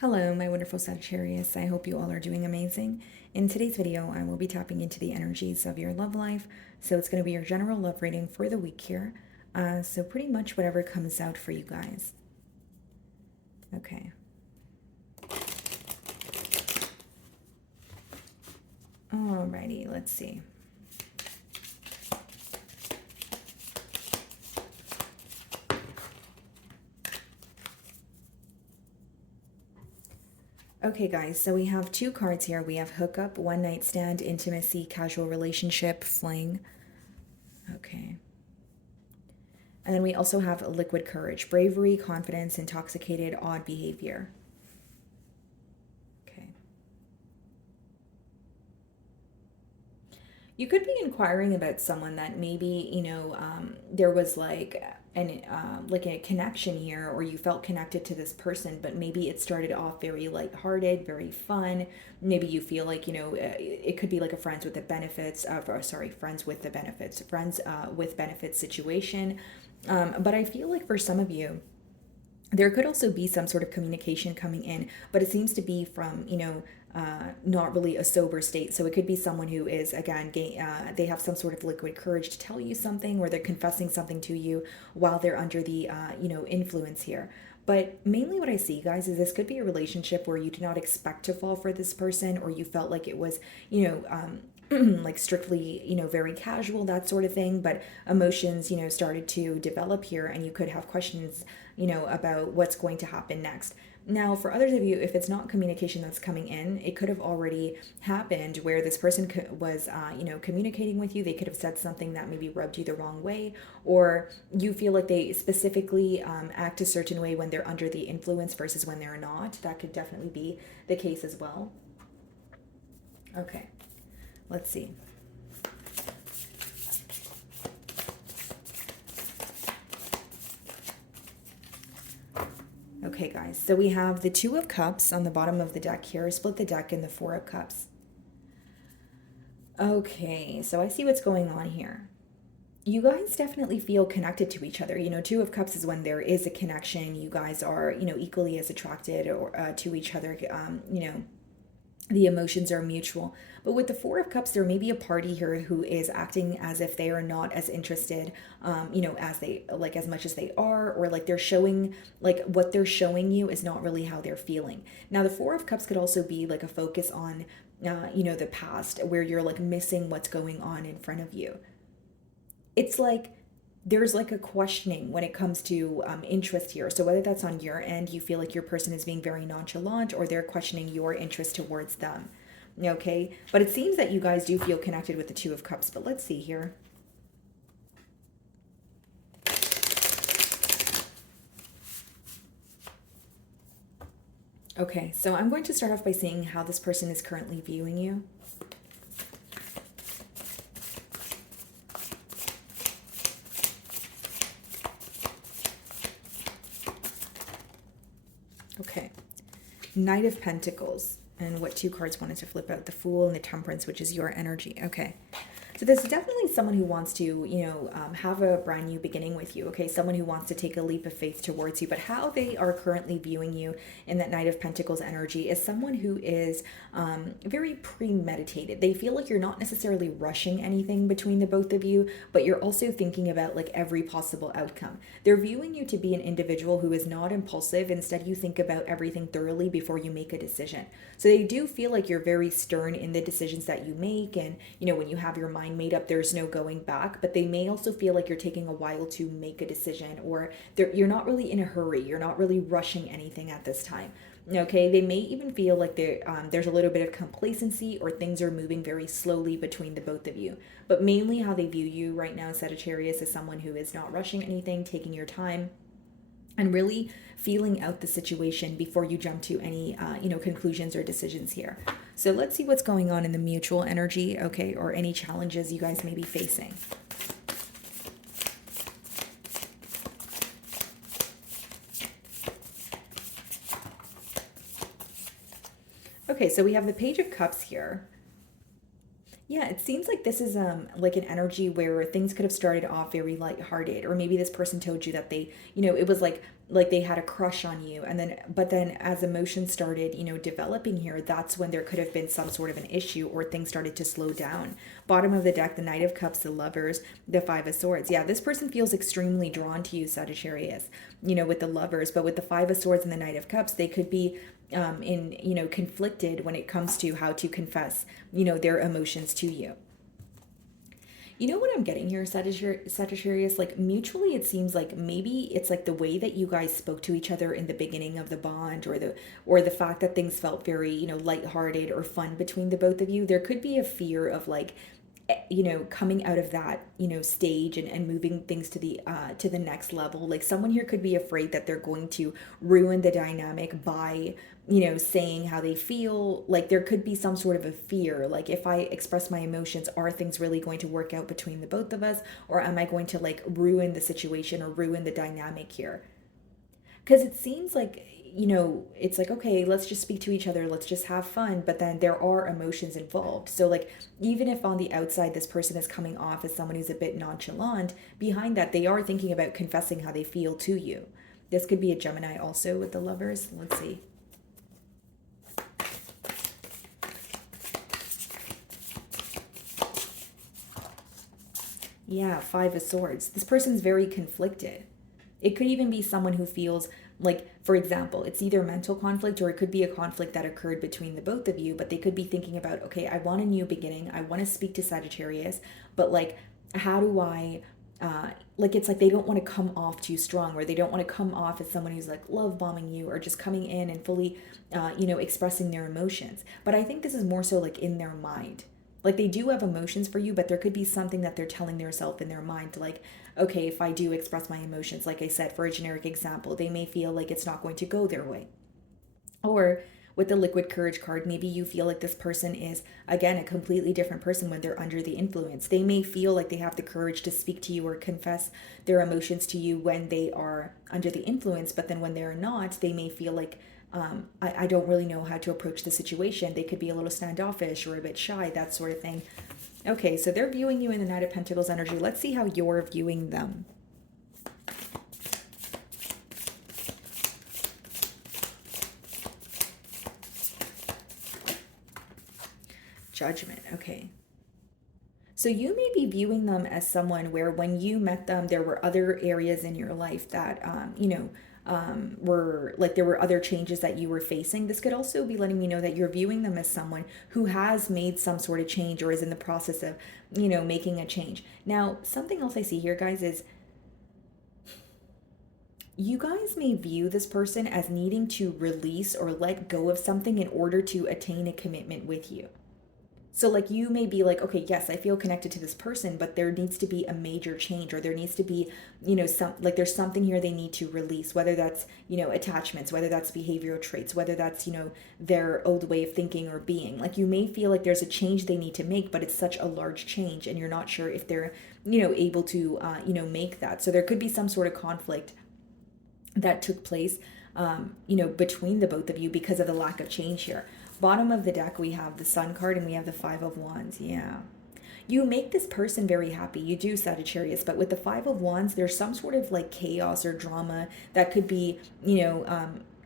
Hello, my wonderful Sagittarius. I hope you all are doing amazing. In today's video, I will be tapping into the energies of your love life. So it's going to be your general love reading for the week here. So pretty much whatever comes out for you guys. Okay. Alrighty, let's see. Okay, guys, so we have two cards here. We have hookup, one night stand, intimacy, casual relationship, fling. Okay. And then we also have liquid courage, bravery, confidence, intoxicated, odd behavior. Okay. You could be inquiring about someone that maybe, there was like a connection here, or you felt connected to this person, but maybe it started off very lighthearted, very fun. Maybe you feel like, it could be like a friends with the benefits of, or sorry, friends with benefits situation. But I feel like for some of you, there could also be some sort of communication coming in, but it seems to be from, not really a sober state. So it could be someone who is, again, they have some sort of liquid courage to tell you something, or they're confessing something to you while they're under the, influence here. But mainly what I see, guys, is this could be a relationship where you did not expect to fall for this person, or you felt like it was, like strictly, very casual, that sort of thing. But emotions, started to develop here, and you could have questions, about what's going to happen next. Now, for others of you, if it's not communication that's coming in, it could have already happened where this person was, communicating with you. They could have said something that maybe rubbed you the wrong way, or you feel like they specifically act a certain way when they're under the influence versus when they're not. That could definitely be the case as well. Okay, let's see. Okay, guys, so we have the Two of Cups on the bottom of the deck here. Split the deck in the Four of Cups. Okay, so I see what's going on here. You guys definitely feel connected to each other. Two of Cups is when there is a connection. You guys are, equally as attracted or to each other. The emotions are mutual. But with the Four of Cups, there may be a party here who is acting as if they are not as interested, as they like as much as they are, or like they're showing, like what they're showing you is not really how they're feeling. Now, the Four of Cups could also be like a focus on, the past, where you're like missing what's going on in front of you. It's like there's like a questioning when it comes to interest here. So whether that's on your end, you feel like your person is being very nonchalant, or they're questioning your interest towards them. Okay, but it seems that you guys do feel connected with the Two of Cups. But let's see here. Okay, so I'm going to start off by seeing how this person is currently viewing you. Okay, Knight of Pentacles. And what two cards wanted to flip out? The Fool and the Temperance, which is your energy. Okay. So this is definitely someone who wants to, have a brand new beginning with you, okay? Someone who wants to take a leap of faith towards you. But how they are currently viewing you in that Knight of Pentacles energy is someone who is very premeditated. They feel like you're not necessarily rushing anything between the both of you, but you're also thinking about like every possible outcome. They're viewing you to be an individual who is not impulsive. Instead, you think about everything thoroughly before you make a decision. So they do feel like you're very stern in the decisions that you make. And, when you have your mind made up, there's no going back. But they may also feel like you're taking a while to make a decision, or you're not really in a hurry. You're not really rushing anything at this time. Okay, they may even feel like there's a little bit of complacency, or things are moving very slowly between the both of you. But mainly how they view you right now, Sagittarius, is someone who is not rushing anything, taking your time, and really feeling out the situation before you jump to any, conclusions or decisions here. So let's see what's going on in the mutual energy, okay, or any challenges you guys may be facing. Okay, so we have the Page of Cups here. Yeah, it seems like this is like an energy where things could have started off very lighthearted, or maybe this person told you that they, it was like like they had a crush on you, and then but then as emotions started, developing here, that's when there could have been some sort of an issue or things started to slow down. Bottom of the deck, the Knight of Cups, the Lovers, the Five of Swords. Yeah, this person feels extremely drawn to you, Sagittarius, with the Lovers, but with the Five of Swords and the Knight of Cups, they could be in conflicted when it comes to how to confess their emotions to you. You know what I'm getting here, Sagittarius? Like mutually, it seems like maybe it's like the way that you guys spoke to each other in the beginning of the bond, or the fact that things felt very lighthearted or fun between the both of you. There could be a fear of like coming out of that stage and moving things to the next level. Like someone here could be afraid that they're going to ruin the dynamic by saying how they feel. Like there could be some sort of a fear, like if I express my emotions, are things really going to work out between the both of us, or am I going to like ruin the situation or ruin the dynamic here? Because it seems like it's like, okay, let's just speak to each other, let's just have fun, but then there are emotions involved. So like even if on the outside this person is coming off as someone who's a bit nonchalant, behind that they are thinking about confessing how they feel to you. This could be a Gemini also with the Lovers. Let's see. Yeah, Five of Swords. This person's very conflicted. It could even be someone who feels like, for example, it's either mental conflict or it could be a conflict that occurred between the both of you, but they could be thinking about, okay, I want a new beginning. I want to speak to Sagittarius, but like, how do I, like, it's like they don't want to come off too strong, or they don't want to come off as someone who's like love bombing you or just coming in and fully, expressing their emotions. But I think this is more so like in their mind. Like they do have emotions for you, but there could be something that they're telling themselves in their mind, like, okay, if I do express my emotions, like I said, for a generic example, they may feel like it's not going to go their way. Or with the Liquid Courage card, maybe you feel like this person is, again, a completely different person when they're under the influence. They may feel like they have the courage to speak to you or confess their emotions to you when they are under the influence, but then when they're not, they may feel like, I don't really know how to approach the situation. They could be a little standoffish or a bit shy, that sort of thing. Okay, so they're viewing you in the Knight of Pentacles energy. Let's see how you're viewing them. Judgment, okay. So you may be viewing them as someone where when you met them, there were other areas in your life that, were like there were other changes that you were facing. This could also be letting me know that you're viewing them as someone who has made some sort of change or is in the process of, making a change. Now, something else I see here, guys, is you guys may view this person as needing to release or let go of something in order to attain a commitment with you. So like you may be like, okay, yes, I feel connected to this person, but there needs to be a major change, or there needs to be, there's something here they need to release, whether that's, attachments, whether that's behavioral traits, whether that's, their old way of thinking or being. Like you may feel like there's a change they need to make, but it's such a large change and you're not sure if they're, able to, make that. So there could be some sort of conflict that took place, between the both of you because of the lack of change here. Bottom of the deck, we have the Sun card and we have the Five of Wands. Yeah. You make this person very happy. You do, Sagittarius. But with the Five of Wands, there's some sort of like chaos or drama that could be,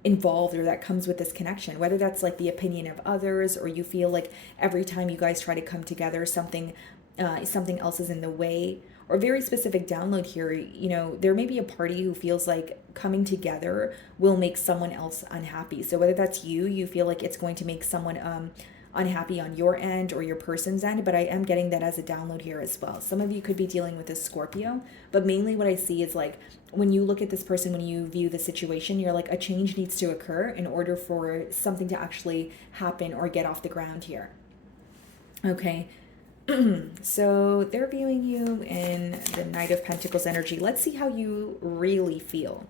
involved, or that comes with this connection. Whether that's like the opinion of others, or you feel like every time you guys try to come together, something else is in the way. Or very specific download here, there may be a party who feels like coming together will make someone else unhappy. So whether that's you feel like it's going to make someone unhappy on your end or your person's end, but I am getting that as a download here as well. Some of you could be dealing with a Scorpio, but mainly what I see is like when you look at this person, when you view the situation, you're like, a change needs to occur in order for something to actually happen or get off the ground here. Okay. So they're viewing you in the Knight of Pentacles energy. Let's see how you really feel.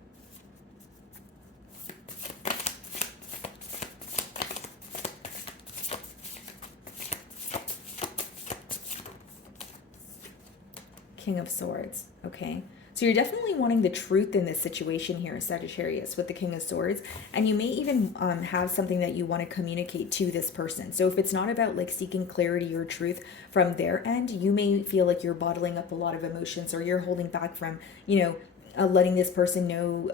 King of Swords. Okay. So you're definitely wanting the truth in this situation here, Sagittarius, with the King of Swords. And you may even have something that you want to communicate to this person. So if it's not about like seeking clarity or truth from their end, you may feel like you're bottling up a lot of emotions, or you're holding back from, letting this person know,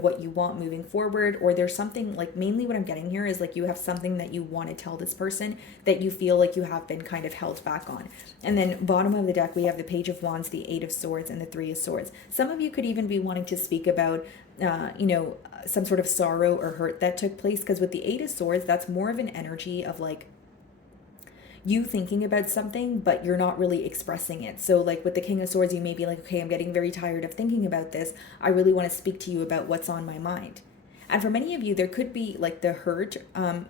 what you want moving forward, or there's something, like, mainly what I'm getting here is like you have something that you want to tell this person that you feel like you have been kind of held back on. And then bottom of the deck, we have the Page of Wands, the Eight of Swords, and the Three of Swords. Some of you could even be wanting to speak about, some sort of sorrow or hurt that took place, because with the Eight of Swords, that's more of an energy of like you thinking about something, but you're not really expressing it. So like with the King of Swords, you may be like, okay, I'm getting very tired of thinking about this. I really want to speak to you about what's on my mind. And for many of you, there could be like the hurt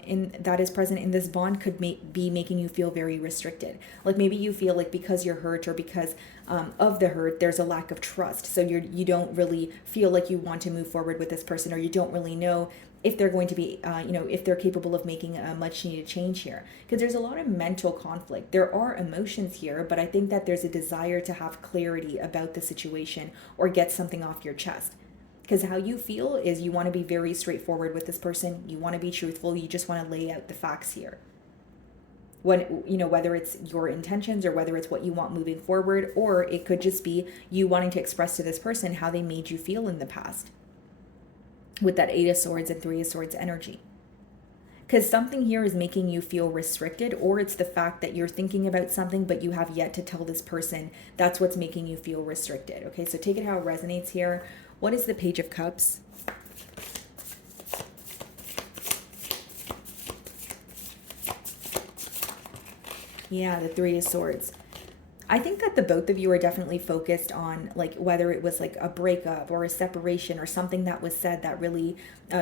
in that is present in this bond could be making you feel very restricted. Like maybe you feel like because you're hurt, or because of the hurt, there's a lack of trust. So you don't really feel like you want to move forward with this person, or you don't really know if they're going to be, if they're capable of making a much needed change here. Because there's a lot of mental conflict. There are emotions here, but I think that there's a desire to have clarity about the situation or get something off your chest. Because how you feel is you want to be very straightforward with this person. You want to be truthful. You just want to lay out the facts here. When, whether it's your intentions or whether it's what you want moving forward, or it could just be you wanting to express to this person how they made you feel in the past with that Eight of Swords and Three of Swords energy. Because something here is making you feel restricted, or it's the fact that you're thinking about something but you have yet to tell this person. That's what's making you feel restricted. Okay, so take it how it resonates here. What is the Page of Cups? Yeah, the Three of Swords. I think that the both of you are definitely focused on, like, whether it was like a breakup or a separation or something that was said that really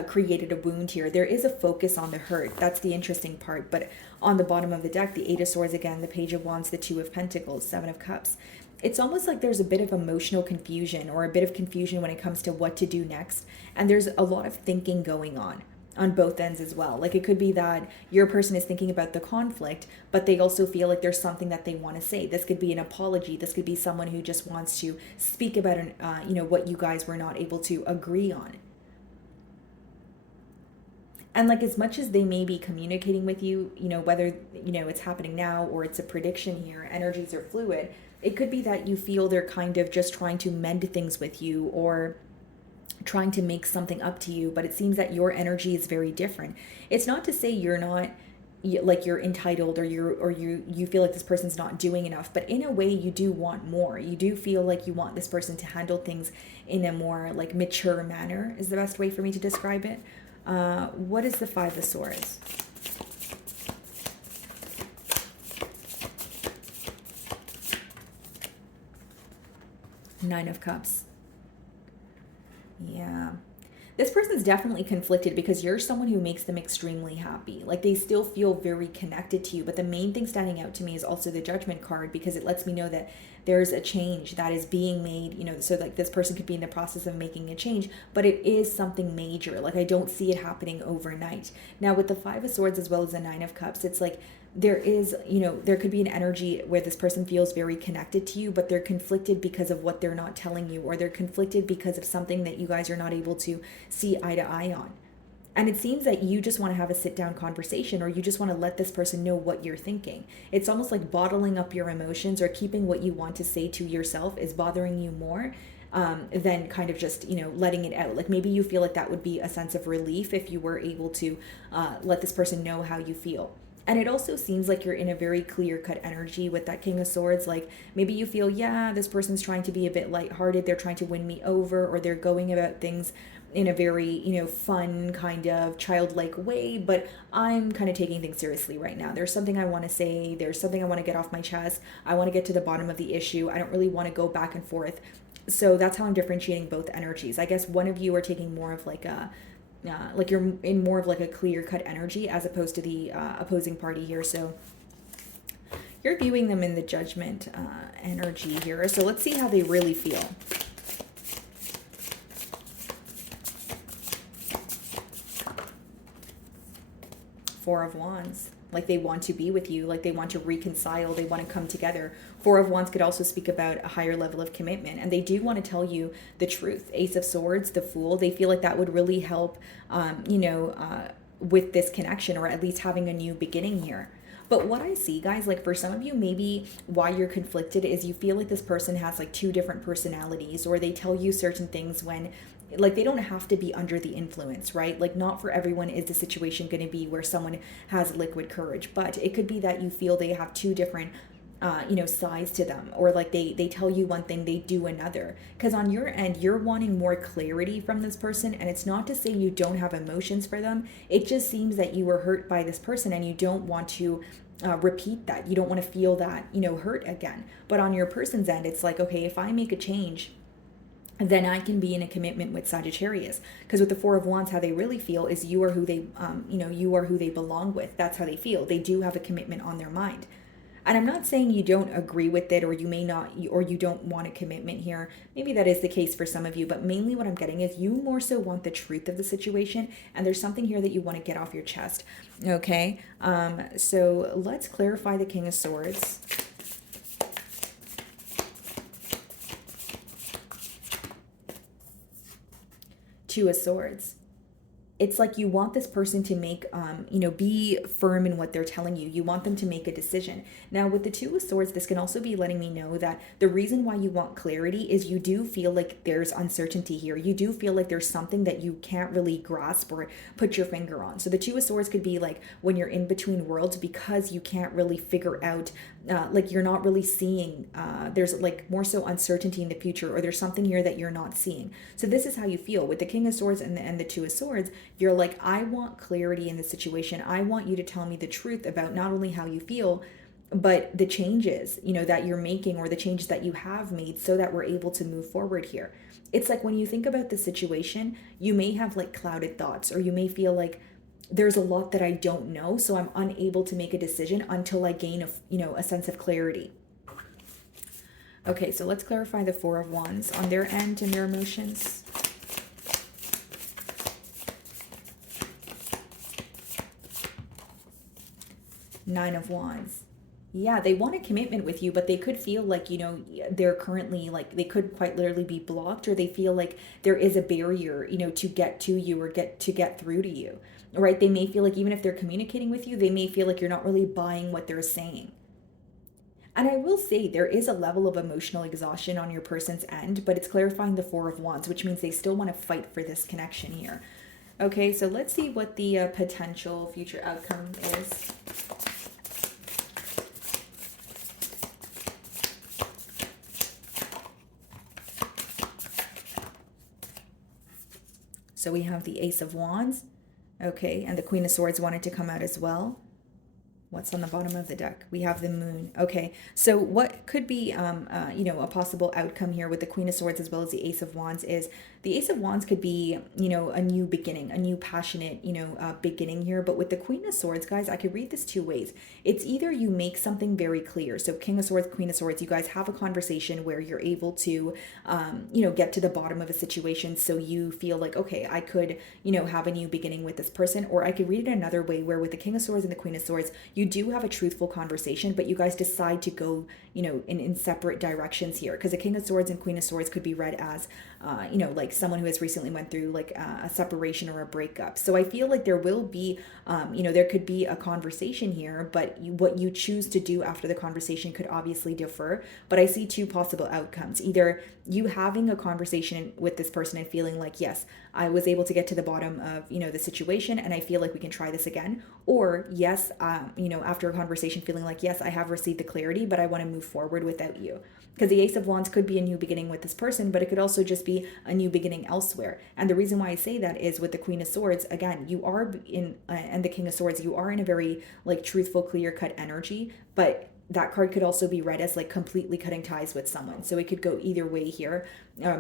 created a wound here. There is a focus on the hurt. That's the interesting part. But on the bottom of the deck, the Eight of Swords again, the Page of Wands, the Two of Pentacles, Seven of Cups. It's almost like there's a bit of emotional confusion, or a bit of confusion when it comes to what to do next. And there's a lot of thinking going on both ends as well. Like it could be that your person is thinking about the conflict, but they also feel like there's something that they want to say. This could be an apology. This could be someone who just wants to speak about what you guys were not able to agree on. And like as much as they may be communicating with you, whether it's happening now or it's a prediction here, energies are fluid. It could be that you feel they're kind of just trying to mend things with you, or trying to make something up to you, but it seems that your energy is very different. It's not to say you're not like you're entitled, or you feel like this person's not doing enough, but in a way you do want more. You do feel like you want this person to handle things in a more like mature manner, is the best way for me to describe it. What is the Five of Swords? Nine of Cups. Yeah. This person's definitely conflicted because you're someone who makes them extremely happy. Like they still feel very connected to you. But the main thing standing out to me is also the Judgment card, because it lets me know that there's a change that is being made, so like this person could be in the process of making a change, but it is something major. Like I don't see it happening overnight. Now with the Five of Swords as well as the Nine of Cups, it's like there is, there could be an energy where this person feels very connected to you, but they're conflicted because of what they're not telling you, or they're conflicted because of something that you guys are not able to see eye to eye on. And it seems that you just want to have a sit down conversation, or you just want to let this person know what you're thinking. It's almost like bottling up your emotions, or keeping what you want to say to yourself is bothering you more than kind of just, letting it out. Like maybe you feel like that would be a sense of relief if you were able to let this person know how you feel. And it also seems like you're in a very clear-cut energy with that King of Swords. Like maybe you feel, yeah, this person's trying to be a bit lighthearted. They're trying to win me over, or they're going about things in a very, fun kind of childlike way, but I'm kind of taking things seriously right now. There's something I want to say. There's something I want to get off my chest. I want to get to the bottom of the issue. I don't really want to go back and forth. So that's how I'm differentiating both energies. I guess one of you are taking more of like a, like you're in more of like a clear-cut energy as opposed to the opposing party here. So you're viewing them in the Judgment energy here. So let's see how they really feel. Four of Wands. Like they want to be with you, like they want to reconcile, they want to come together. Four of Wands could also speak about a higher level of commitment, and they do want to tell you the truth. Ace of Swords, the Fool, they feel like that would really help, with this connection, or at least having a new beginning here. But what I see, guys, like for some of you, maybe why you're conflicted is you feel like this person has like two different personalities, or they tell you certain things when like they don't have to be under the influence, right? Like not for everyone is the situation going to be where someone has liquid courage, but it could be that you feel they have two different sides to them, or like they tell you one thing, they do another. Because on your end, you're wanting more clarity from this person, and it's not to say you don't have emotions for them. It just seems that you were hurt by this person and you don't want to repeat that. You don't want to feel that hurt again. But on your person's end, it's like, okay, if I make a change, then I can be in a commitment with Sagittarius. Because with the Four of Wands, how they really feel is you are who they, you are who they belong with. That's how they feel. They do have a commitment on their mind. And I'm not saying you don't agree with it, or you may not, or you don't want a commitment here. Maybe that is the case for some of you, but mainly what I'm getting is you more so want the truth of the situation, and there's something here that you want to get off your chest. Okay, so let's clarify the King of Swords. Two of Swords. It's like you want this person to make, be firm in what they're telling you. You want them to make a decision. Now, with the Two of Swords, this can also be letting me know that the reason why you want clarity is you do feel like there's uncertainty here. You do feel like there's something that you can't really grasp or put your finger on. So the Two of Swords could be like when you're in between worlds because you can't really figure out, like you're not really seeing, there's like more so uncertainty in the future, or there's something here that you're not seeing. So this is how you feel with the King of Swords and the Two of Swords. You're like, I want clarity in the situation. I want you to tell me the truth about not only how you feel, but the changes, that you're making, or the changes that you have made, so that we're able to move forward here. It's like when you think about the situation, you may have like clouded thoughts, or you may feel like there's a lot that I don't know, so I'm unable to make a decision until I gain a sense of clarity. Okay, so let's clarify the Four of Wands on their end and their emotions. Nine of Wands. Yeah, they want a commitment with you, but they could feel like, they're currently like, they could quite literally be blocked, or they feel like there is a barrier, to get to you, or get through to you, right? They may feel like even if they're communicating with you, they may feel like you're not really buying what they're saying. And I will say there is a level of emotional exhaustion on your person's end, but it's clarifying the Four of Wands, which means they still want to fight for this connection here. Okay, so let's see what the potential future outcome is. So we have the Ace of Wands, okay, and the Queen of Swords wanted to come out as well. What's on the bottom of the deck? We have the Moon. Okay, so what could be, a possible outcome here with the Queen of Swords as well as the Ace of Wands is the Ace of Wands could be, a new beginning, a new passionate, beginning here. But with the Queen of Swords, guys, I could read this two ways. It's either you make something very clear. So King of Swords, Queen of Swords, you guys have a conversation where you're able to, get to the bottom of a situation. So you feel like, okay, I could, have a new beginning with this person. Or I could read it another way where with the King of Swords and the Queen of Swords, you do have a truthful conversation, but you guys decide to go, in separate directions here. Because the King of Swords and Queen of Swords could be read as, like someone who has recently went through like a separation or a breakup. So I feel like there will be, there could be a conversation here, but what you choose to do after the conversation could obviously differ. But I see two possible outcomes. Either you having a conversation with this person and feeling like, yes, I was able to get to the bottom of, the situation, and I feel like we can try this again. Or yes, after a conversation feeling like, yes, I have received the clarity, but I want to move forward without you. Because the Ace of Wands could be a new beginning with this person, but it could also just be a new beginning elsewhere. And the reason why I say that is with the Queen of Swords, again, you are in, and the King of Swords, you are in a very like truthful, clear-cut energy, but that card could also be read as like completely cutting ties with someone. So it could go either way here,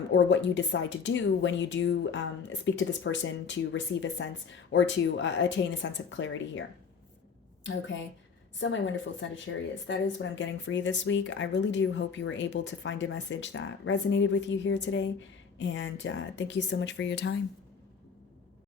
or what you decide to do when you do speak to this person to receive a sense or to attain a sense of clarity here. Okay. So my wonderful Sagittarius, that is what I'm getting for you this week. I really do hope you were able to find a message that resonated with you here today. And thank you so much for your time.